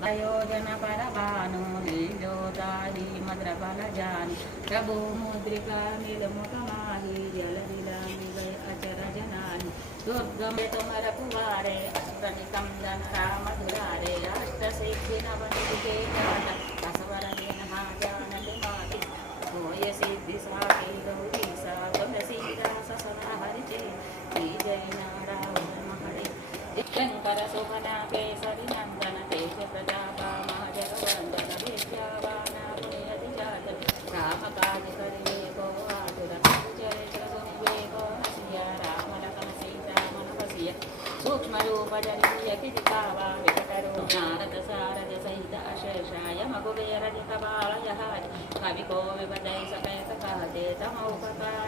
योजन परभानु लीलोताहि मद्रबल जानी प्रभु मुद्रिका निर्मुखमाहि जलदिलानि गय अचर जनानि दुर्गमे तुमर कुवारे अष्टनिकं दंता मधुरारे अष्टसिद्धि नवनिधिके दाता असवर देनहा जानति माति गोय सिद्धि साके गौरी सा गम सीता ससना हरिचे जय नारायण हरे शंकर शोभना केसरी नंदन तेज प्रताप महाजगवंदन विद्यावाना पुण्यधिजातन राम काज करिवे को आतुर चरित्र सुनिवे को हसिया राम लखन सीता मन बसिया सूक्ष्म रूप जनिय किटिकावा विकट रूप नारद सारद सहित अशेषाय मगुवेर कपाल यहाज कवि को विपदय सकैत कहते तमोपकार